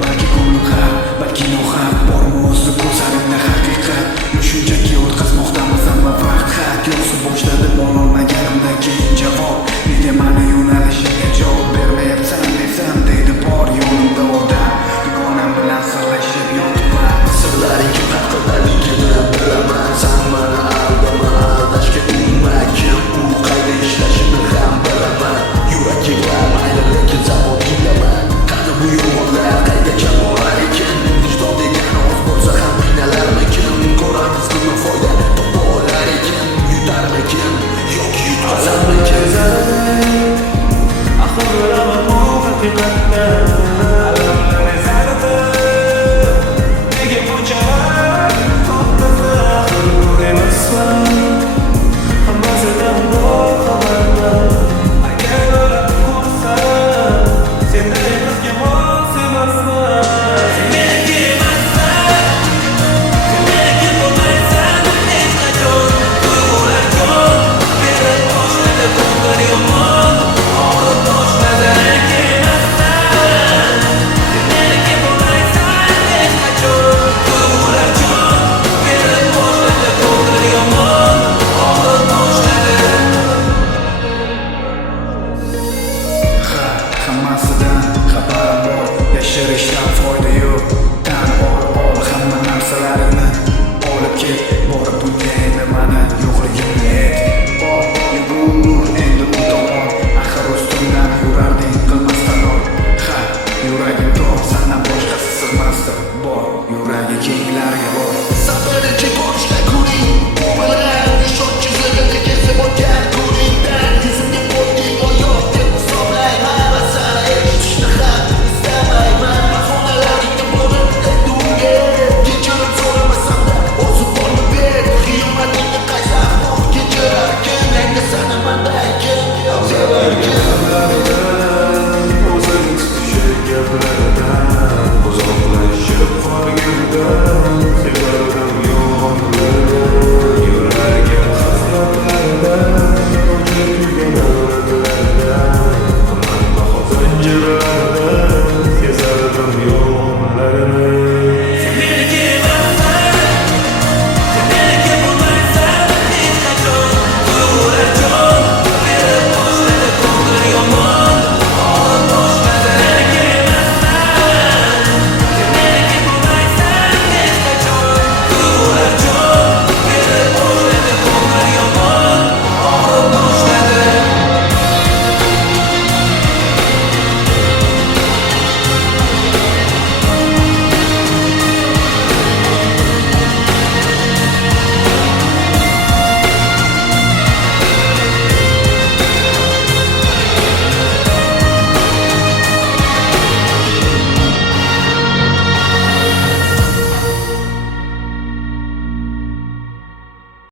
balki ko'nglim haq, balki nohaq. Bormi o'zi ko'zlaringda haqiqat? Yo shunchaki o'tkazmoqdamiz hamma vaqt? Xat yo'qsa boshladim ololmaganimdan keyin javob. Nega mani yo'nalishimga javob bermayapsan desam, deydi bor yo'limda odam. Dugonam bilan sirlashib yotibman. Sirlaring haqiqatligini bilaman. Sen mani aldama, aldashga urinma. Kim u qayda ishlashini ham bilaman. Yurak yig'lar mayli, lekin zavod tinglaman. Qani bu yo'g'onlar qaygacha borar ekan? Vijdon degan oz bo'lsa ham qiynalarmikin? Ko'ramiz nima foyda topa olar ekan? Yutarmikin yoki yutqazarmikin? Axir bilaman bu haqiqatni. Hammasidan xabarim bor, yashirishdan foyda yo'q. Tan ol hamma narsalarini olib ket. Borib bunga endi mani yo'qligimni ayt. Bor yugur endi u tomon. Axir ustimdan yurarding qilmasdan ol. Ha, yuragim tor, sendan boshqasi sig'masdi. Bor yuragi kenglarga bor. Sabr